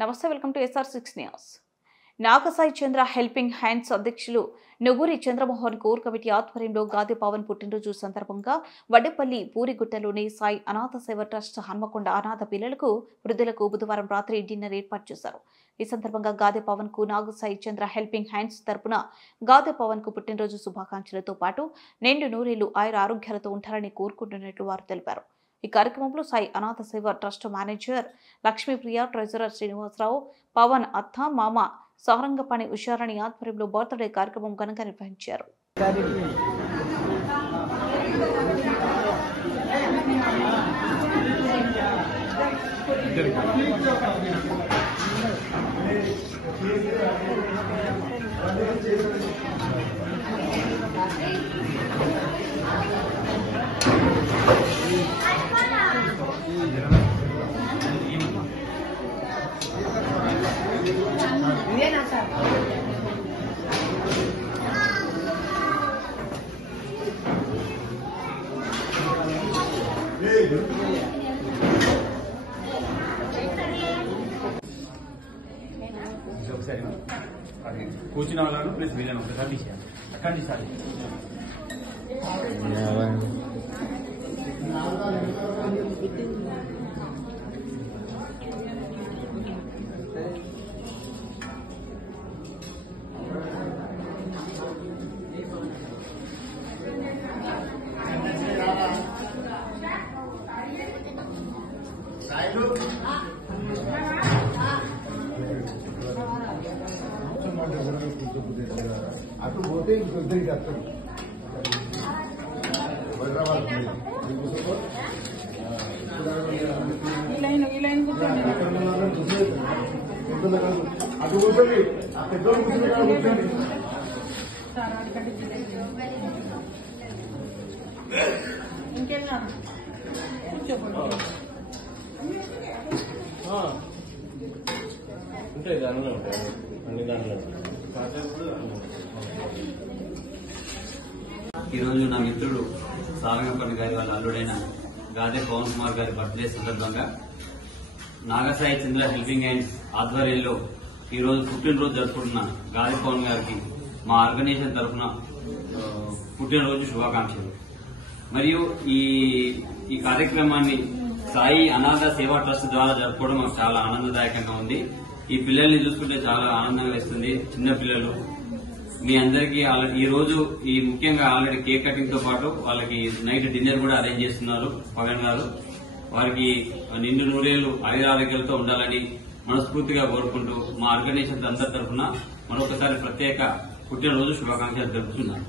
నమస్తే, welcome to SR6 news. Nagasai Chandra helping hands అధ్యక్షులు నుగురి Chandramohan core committee ఆధ్వర్యంలో గాదె పవన్ పుట్టినరోజు సందర్భంగా వడ్డేపల్లి పూరిగుట్టలోని సాయి అనాథ సేవ ట్రస్ట్ హన్మకొండ అనాథ పిల్లలకు వృద్ధులకు బుధవారం రాత్రి డిన్నర్ ఏర్పాటు చేశారు. ఈ సందర్భంగా గాదె పవన్ కు నాగసాయి చంద్ర హెల్పింగ్ హ్యాండ్స్ తరపున గాదె పవన్ కు పుట్టినరోజు శుభాకాంక్షలతో పాటు నిండు నూరేళ్లు ఆయుర ఆరోగ్యాలతో ఉంటారని కోరుకుంటున్నట్లు వారు తెలిపారు. ఈ కార్యక్రమంలో సాయి అనాథ సేవ trust manager Lakshmipriya, treasurer Srinivasarao, Pawan అత్త, మామ సారంగపాణి ఉషారాణి ఆధ్వర్యంలో బర్త్డే కార్యక్రమం ఘనంగా నిర్వహించారు. ఒకసారి కూర్చున్న వాళ్ళను ప్లస్ వీళ్ళని ఒకసారి తీసేయాలి. అక్కడి సార్ అటు పోతే ఇంకొద్దరికి అక్కడ అటు కూర్చొని ఆ పెద్దోళ్ళు కూర్చొని ఇంకేం కాదు, కూర్చోకూడదు. ఉంటాయి, దానిలో ఉంటాయి, అన్ని దాంట్లో. ఈరోజు నా మిత్రుడు సారంగపల్లి గారి వాళ్ళ అల్లుడైన గాదె పవన్ కుమార్ గారి బర్త్డే సందర్భంగా నాగసాయి చంద్ర హెల్పింగ్ హ్యాండ్స్ ఆధ్వర్యంలో ఈరోజు పుట్టినరోజు జరుపుకుంటున్న గాదె పవన్ గారికి మా ఆర్గనైజేషన్ తరఫున పుట్టినరోజు శుభాకాంక్షలు. మరియు ఈ కార్యక్రమాన్ని సాయి అనాథ సేవా ట్రస్ట్ ద్వారా జరుపుకోవడం మాకు చాలా ఆనందదాయకంగా ఉంది. ఈ పిల్లల్ని చూసుకుంటే చాలా ఆనందంగా వేస్తుంది. చిన్న పిల్లలు మీ అందరికీ ఈ రోజు ముఖ్యంగా ఆల్రెడీ కేక్ కటింగ్ తో పాటు వాళ్ళకి నైట్ డిన్నర్ కూడా అరేంజ్ చేస్తున్నారు పవన్ గారు. వారికి నిండు నూరేళ్లు ఆయురారోగ్యాలతో ఉండాలని మనస్ఫూర్తిగా కోరుకుంటూ మా ఆర్గనైజేషన్ అందరి తరఫున మరొకసారి ప్రత్యేక పుట్టినరోజు శుభాకాంక్షలు తెలుపుతున్నాను.